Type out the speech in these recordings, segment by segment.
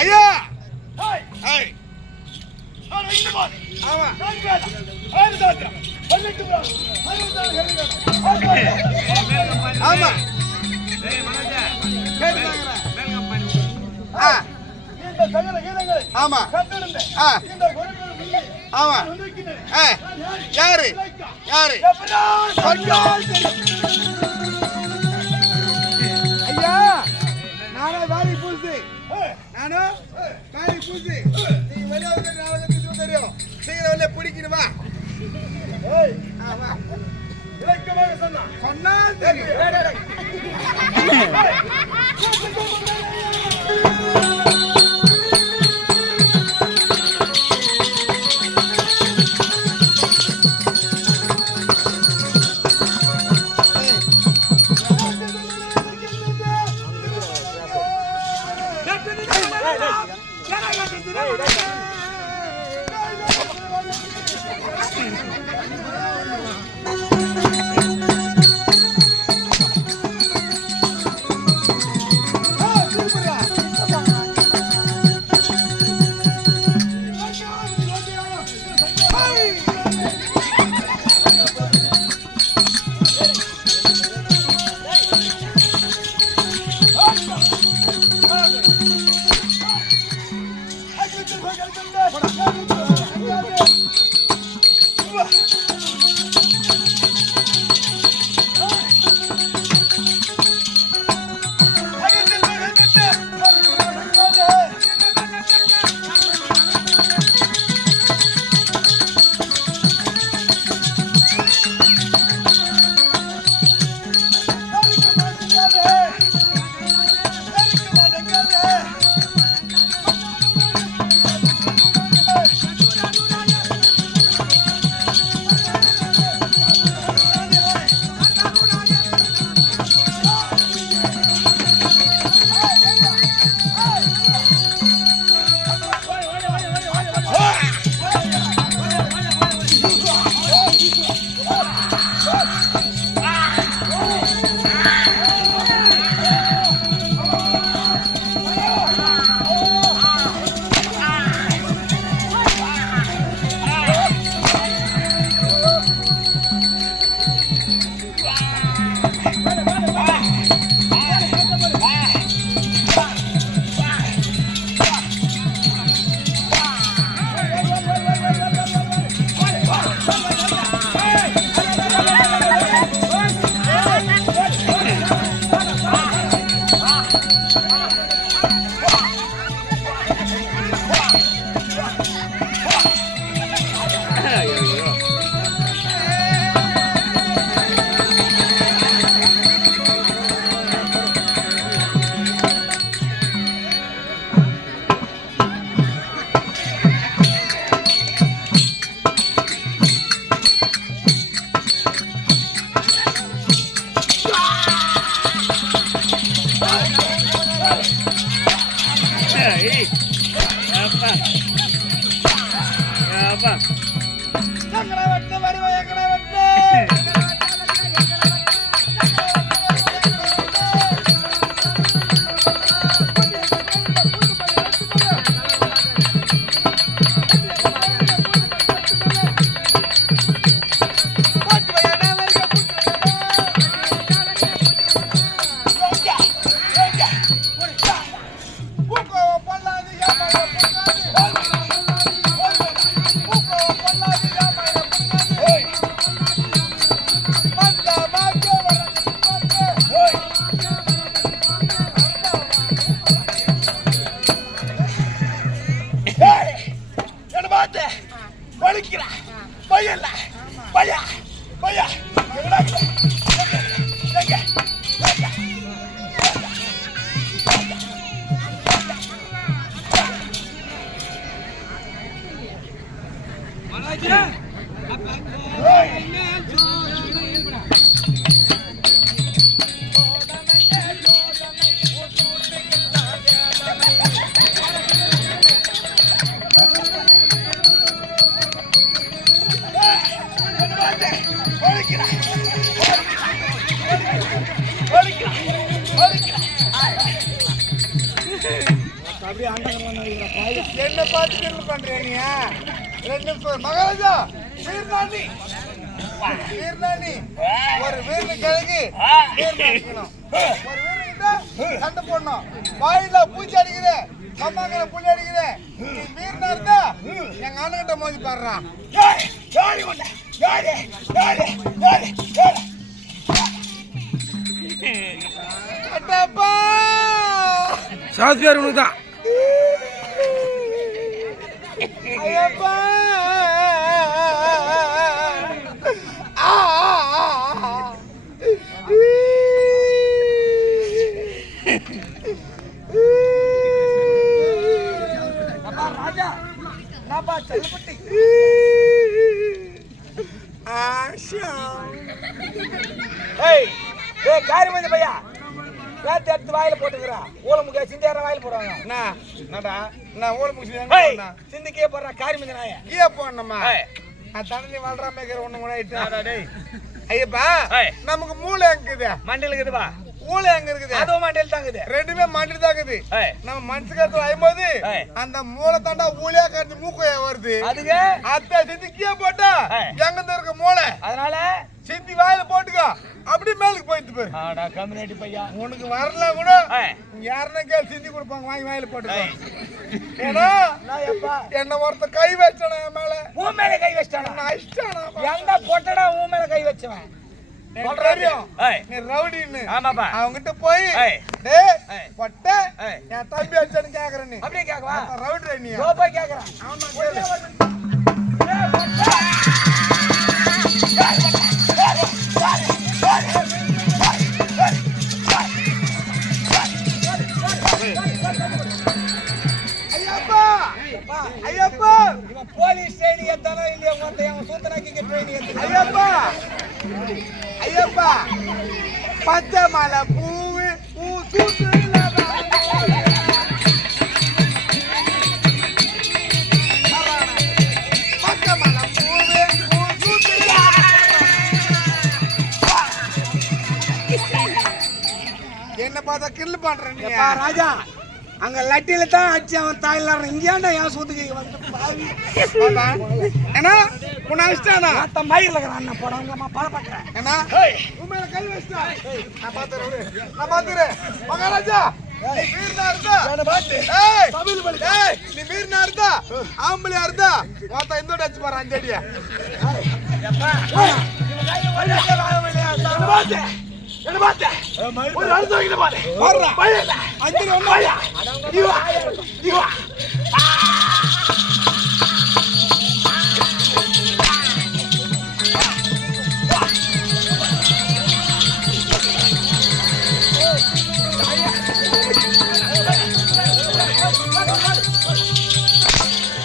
ஐயா ஆமா ஆமா ஆமா யாரு யாரு ஐயா நானே வாரி பூசி நானும் வாரி பூசி நீ வெளியே தெரியும் சீக்கிரம் வெளியே பிடிக்கணுமா இலக்கமாக சொன்னா தெரியும் என்ன பார்த்து என்ன பண்றீங்க நீ? 2 நிமிஷம் மகாராஜா வீர்நாணி ஒரு வீரனு கிழங்கு வீரனாக்கணும். ஒரு வீரன்கிட்ட சண்டை போடணும். வாயில பூச்சி அடிக்கிற அம்மாங்கிற புள்ளி அடிக்கிற நீ வீரனா இருந்தா எங்க அண்ணன்கிட்ட மோதி பாடுறான். சாத் பேர் உனக்கு தான். ஐயப்பா ராஜா நாப்பா செல்லப்பட்டி காரி மஞ்ச பையா வேத்த எடுத்து வாயில போட்டுக்கிறா. ஊழ முக்கிய சிந்தியார வாயில போடுவாங்க. நான் ஊழ முக்கிய சிந்திக்கே போடுறா. காரி மஞ்ச நாய கீழே போடணுமா? நான் தண்ணி வளரா மேய்க்கிற ஒண்ணு கூட ஐயப்பா நமக்கு மூளை எங்குது மண்டையில இருக்குதுப்பா. மூளை எங்க இருக்குது? அதுவும் மண்டையில தான் இருக்குது. ரெண்டுமே மண்டையில தான் இருக்குது. நம்ம மனுஷக்காரத்துல ஆயும்போது அந்த மூளை தாண்டா ஊழியா கரைஞ்சி மூக்கையா வருது. அதுக்கு அத்தை சிந்தி கீழே போட்டா எங்க இருக்க மூளை. அதனால சிந்தி வாயில போட்டுக்கோ. அப்படி மேலுக்கு போயிட்டு போய் கம்யூனிட்டி பையா உனக்கு வரல கூட யாருன்னா கேள் சிந்தி கொடுப்பாங்க. வாங்கி வாயில போட்டுக்கோ. ஏன்னா என்ன ஒருத்த கை வச்சானா என் மேல. உன் மேல கை வச்சானா? இஷ்டானா எங்க போட்டடா உன் மேல கை வச்சவன் அவங்கிட்ட போய் பொட்ட என் தம்பி அடிச்சான்னு கேக்குறேன். நீ அப்படியே கேக்குவா? ரவுடி நீ போய் கேக்குறான். ஐயப்பா இவன் போலீஸ் ட்ரெயின் ஏத்தானோ இல்லையா? அவன் சூத்தனாக்கி ட்ரெயின் ஏத்து. ஐயப்பா பச்சை மலை பூவு பூ சூத்துல பச்சை மலை பூவு பூ சூத்துல என்ன பார்த்தா கில்லு பண்ற நீ ராஜா? அங்க லட்டியில தான் அடிச்சு அவன் தாயில இங்கேண்டா என் சூத்துக்கு ஏன்னா உன்னை அடிச்சிட்டானா? மயில அண்ணன் போடாங்கம்மா பல பாக்குறேன். ஏன்னா உன் மேல கை வச்சிட்டா நான் பாத்துறேன். மகாராஜா நீ வீரனா இருந்தா ஆம்பளையா இருந்தா மொத்தம் இந்த அடிச்சு பாரு. 5 அடியா என்ன பாத்து ஒரு அழுது வைக்கிற பாரு. போடுறா பையல 5 ஒண்ணு வாயா இவா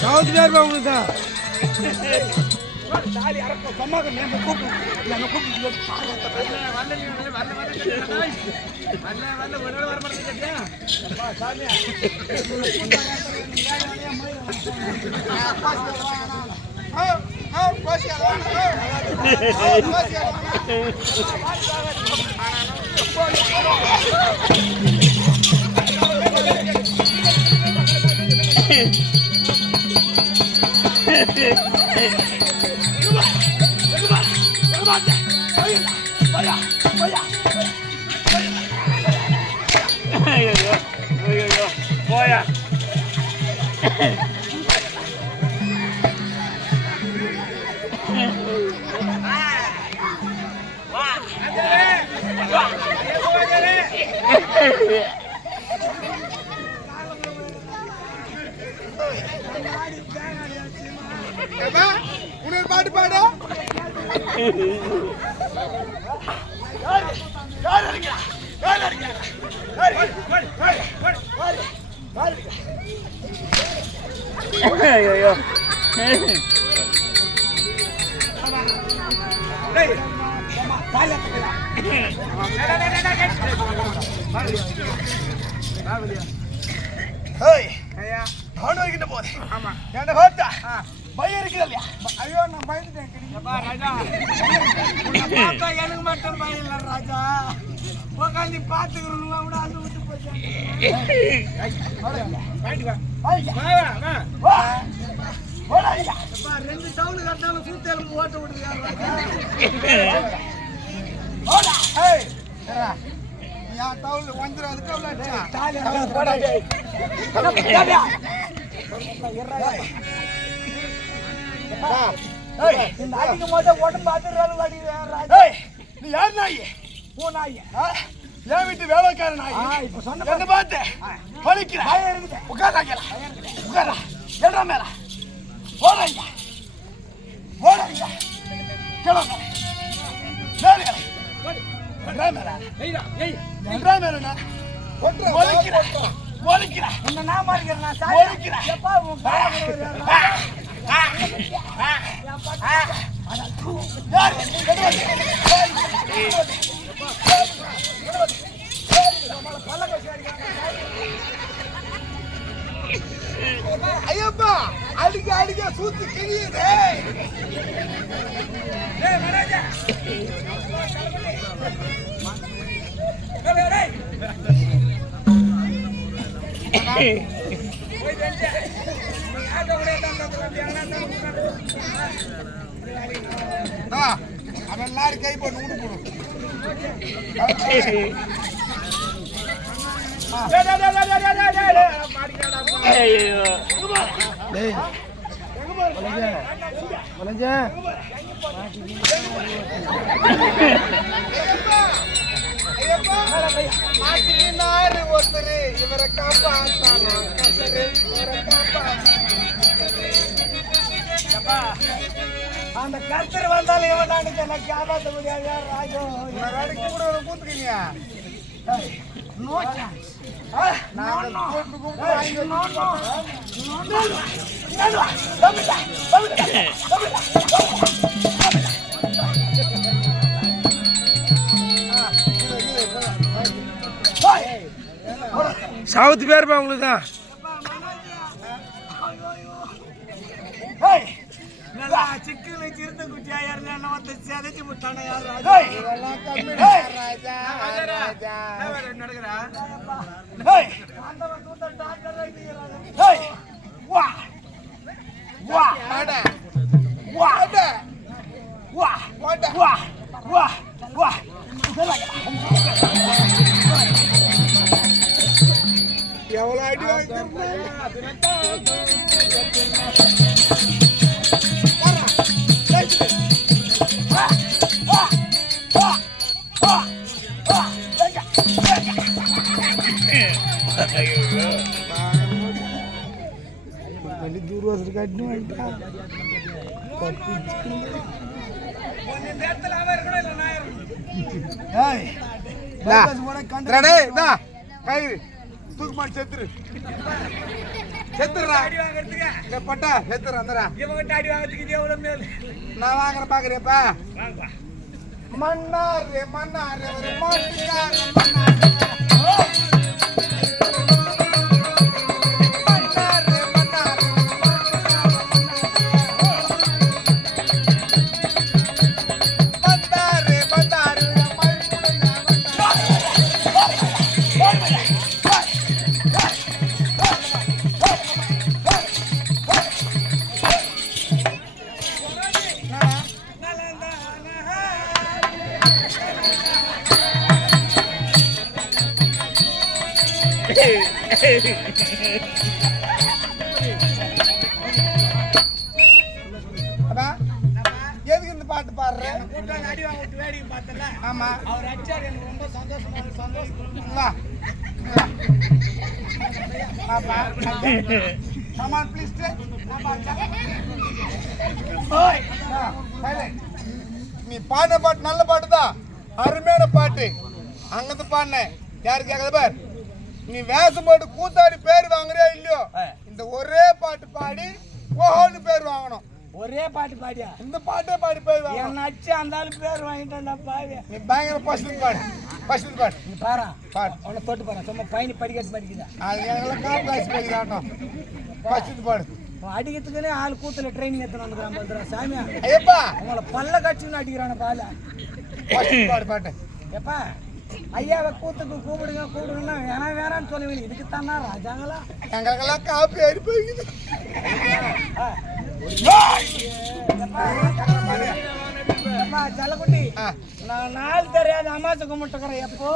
சாவுது பேர் பாவுங்க தான். தாலி அரக்க சம்மாக நம்ம கூப்பிட்டு போயா உனக்கு பாட்டு பாடு. ஐயோ போது என்ன பார்த்தா பயம் இருக்குது இல்லையா? ஐயோ நான் பயந்துட்டேன். எனக்கு மட்டும் பயம் இல்லை ராஜா. உட்காந்து பாத்துக்கிறவங்க கூட அந்த விட்டு போச்சு. 2 டவுன் கட்டாலும் சூத்தேலும் ஓட்ட விடுறாங்க. டவுன் வந்துடும். அடிக்கும் போது உடம்பு பார்த்துறாரு. நீ யார் நாய்? ஓ நாய். என் வீட்டு வேலைக்கார நாய். இப்ப சொன்ன என்ன பார்த்து பழிக்கிறேன். உட்காரா உட்காரா என்ற மேல போறாங்க போறாங்க கிளம்ப ஐயப்பா அடிக்க அடிக்க சூத்து கிழியுது. அவன் எல்லாரும் கை போட்டு விட்டு போடும். ஒருத்தரு இவரை காப்பாத்தானா அந்த கருத்தர் வந்தாலும் இவன் எனக்கு காப்பாற்ற முடியாது. ராஜோ அடிக்க கூட கூத்துக்கீங்க. சாவுத்து பேர் உங்களுக்கு தான். சிக்கல சிறுத்தை குட்டியா யாருன்னா செதைச்சு விட்டானே. எவ்வளவு அடி தூர்வாசல் கட்டினு தூக்கு மாட்டி செத்துரு செத்துறா பட்டா செத்துறா அந்தரா இவங்கிட்ட அடி வாங்கிறதுக்கு இது எவ்வளவு மேல் நான் வாங்குற பாக்குறேப்பா. மன்னாரு மன்னாரு ஒரு மாட்டுக்கார எதுக்கு இந்த பாட்டு பாடுறேன்? அடி வாங்க வேடிக்கை பார்த்தல ஆமா அவர் அச்சார் எனக்கு ரொம்ப சந்தோஷமா நீ பாடின பாட்டு நல்ல பாட்டு தான், அருமையான பாட்டு. அங்கிருந்து பாடின யாரு கேட்கறது பார். நீ வேஷம் போட்டு கூத்தாடி பேர் வாங்குறியா இல்லையோ, இந்த ஒரே பாட்டு பாடி ஓஹோன்னு பேர் வாங்கணும். ஒரே பாட்டு பாடியா? இந்த பாட்டே பாடி பேர் வாங்கணும். என் நச்சு அந்த ஆளு பேர் வாங்கிட்டா பாவி. நீ பயங்கர பசங்க பாடு, பசங்க பாடு. நீ பாரு பாடு, அவனை தொட்டு பாரு. சும்மா பையனி படிக்கிறது படிக்குதா? அது எங்கெல்லாம் காப்பு காசு படிக்கிறாட்டம். பசங்க பாடு. அடிக்கிறதுக்குன்னே ஆள் கூத்துல ட்ரைனிங் எடுத்து வந்துக்கிறான் பண்றா சாமியா. ஐயப்பா உங்களை பல்ல கட்சின்னு அடிக்கிறான பால. பசங்க பாடு பாட்டு. எப்பா ஐயாவை கூத்துக்கு கூப்பிடுங்கன்னா வேணான்னு சொல்லுவீங்க. இதுக்கு தானா ராஜாங்களா? எங்களுக்கெல்லாம் காப்பி ஏறி போய்க்குது. ஜலக்குட்டி நான் நாள் தெரியாத அமாசை கும்பிட்டுக்கிறேன். எப்போ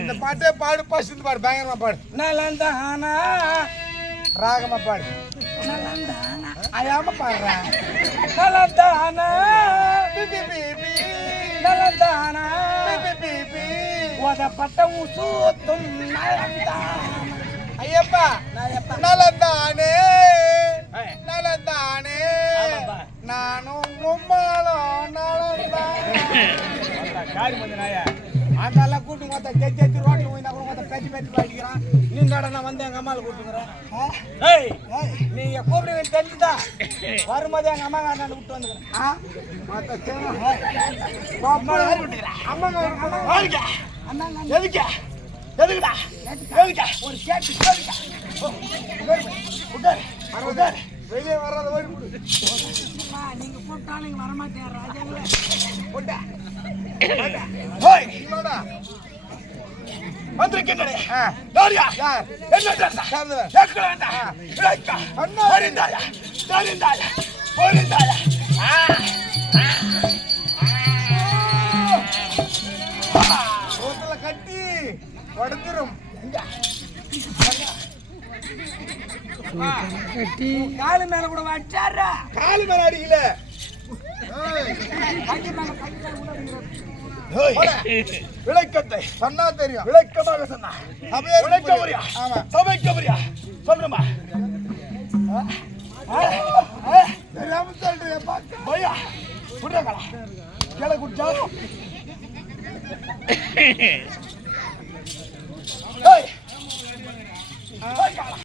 இந்த பாட்டே பாடு, பசங்க பாடு, பயங்கரமா பாடு. நலந்தானா ராகமா பாடு. நலந்தானா அயாம பாடுறேன். நலந்தானா நலந்தானா உதப்பட்ட ஊசூத்தும் நலந்தானா. ஐயப்பா நலந்தானே நலந்தானே நானும் கும்மாளம் நலந்தானே. அதெல்லாம் கூட்டு மொத்த ஜெஜி ரோட்ல போயினா கூட மொத்த பேச்சு பேச்சு பாடிக்கிறான். நீ நான் வந்து எங்க அம்மாவில் கூப்பிட்டுக்கிறேன். நீங்க கூப்பிடுவீங்க தெரிஞ்சுதா? வரும்போது எங்க அம்மா நான் விட்டு வந்துக்கிறேன். ஒரு கேட்டு வெளியே வர்றத ஓடி நீங்க கூப்பிட்டாலும் நீங்க வரமாட்டேன் ராஜாங்களே. வந்திருக்கின்றே கட்டி உடஞ்சிரும். காலு மேல கூட வச்சாரா? காலு மேல அடிக்கல, விளக்கத்தை சொன்னா தெரியும். விளக்கமாக சொன்னா விளக்கவரியா? ஆமா சபைக்கவரியா சொல்றமா தெரியாம சொல்றேன். பையா குடுறங்களா கேள குடிச்சா